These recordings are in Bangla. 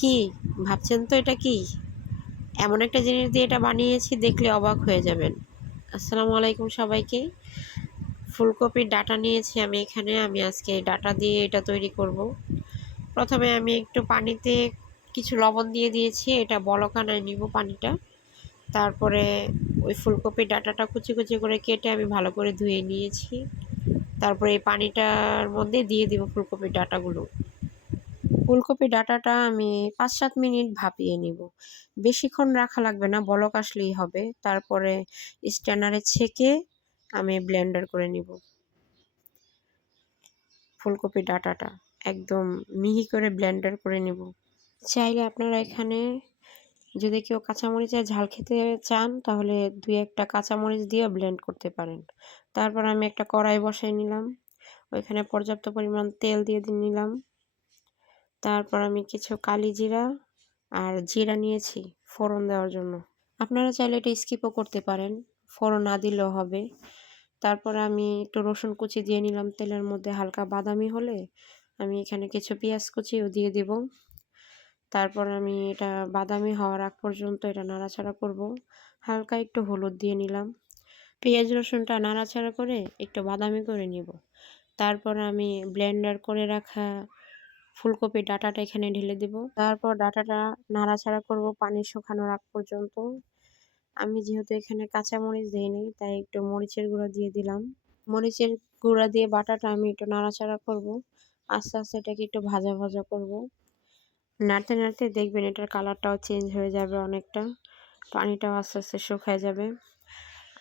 কি ভাবছেন তো এটা কি? এমন একটা জিনিস দিয়ে এটা বানিয়েছি, দেখলে অবাক হয়ে যাবেন। আসসালামু আলাইকুম সবাইকে। ফুলকপির ডাঁটা নিয়েছি আমি আজকে এই ডাঁটা দিয়ে এটা তৈরি করব। প্রথমে আমি একটু পানিতে কিছু লবণ দিয়ে দিয়েছি, এটা বলকানায় নিব পানিটা। তারপরে ওই ফুলকপির ডাঁটাটা কুচি কুচি করে কেটে আমি ভালো করে ধুয়ে নিয়েছি। তারপরে এই পানিটার মধ্যে দিয়ে দিব ফুলকপির ডাঁটাগুলো। ফুলকপি ডাঁটাটা আমি ৫-৭ মিনিট ভাপিয়ে নিব। বেশিক্ষণ রাখা লাগবে না, বলক আসলেই হবে। তারপরে স্ট্রেনারে ছেঁকে আমি ব্লেন্ডার করে নিব। ফুলকপি ডাঁটাটা একদম মিহি করে ব্লেন্ডার করে নিব। চাইলে আপনারা এখানে যদি কেউ কাঁচামরিচের ঝাল খেতে চান তাহলে ২-১টা কাঁচামরিচ দিয়ে ব্লেন্ড করতে পারেন। তারপর আমি একটা কড়াই বসাই নিলাম। ওইখানে পর্যাপ্ত পরিমাণ তেল দিয়ে নিলাম। তারপর আমি কিছু কালি জিরা আর জিরা নিয়েছি ফোড়ন দেওয়ার জন্য। আপনারা চাইলে এটা স্কিপও করতে পারেন, ফোড়ন না দিলেও হবে। তারপর আমি একটু রসুন কুচি দিয়ে নিলাম তেলের মধ্যে, হালকা বাদামি হলে আমি এখানে কিছু পেঁয়াজ কুচিও দিয়ে দিব। তারপর আমি এটা বাদামি হওয়ার আগ পর্যন্ত এটা নাড়াচাড়া করব। হালকা একটু হলুদ দিয়ে নিলাম। পেঁয়াজ রসুনটা নাড়াচাড়া করে একটু বাদামি করে নিব। তারপর আমি ব্লেন্ডার করে রাখা ফুলকপির ডাঁটাটা এখানে ঢেলে দেব। তারপর ডাঁটাটা নাড়াচাড়া করব পানি শুকানোর আগ পর্যন্ত। আমি যেহেতু এখানে কাঁচামরিচ দেইনি তাই একটু মরিচের গুঁড়া দিয়ে দিলাম। মরিচের গুঁড়া দিয়ে বাটাটা আমি একটু নাড়াচাড়া করব। আস্তে আস্তে এটাকে একটু ভাজা ভাজা করব। নাড়তে নাড়তে দেখবেন এটার কালারটাও চেঞ্জ হয়ে যাবে অনেকটা। পানিটাও আস্তে আস্তে শুকায় যাবে।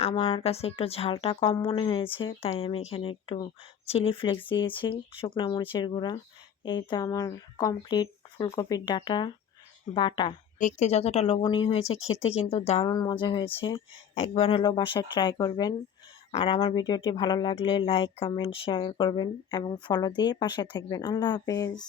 আমার কাছে একটু ঝালটা কম মনে হয়েছে তাই আমি এখানে একটু চিলি ফ্লেক্স দিয়েছি, শুকনো মরিচের গুঁড়া। এই তো আমার কমপ্লিট ফুলকপির ডাঁটা বাটা। দেখতে যতটা লোভনীয় হয়েছে, খেতে কিন্তু দারুণ মজা হয়েছে। একবার হলেও বাসায় ট্রাই করবেন। আর আমার ভিডিওটি ভালো লাগলে লাইক, কমেন্ট, শেয়ার করবেন এবং ফলো দিয়ে পাশে থাকবেন। আল্লাহ হাফেজ।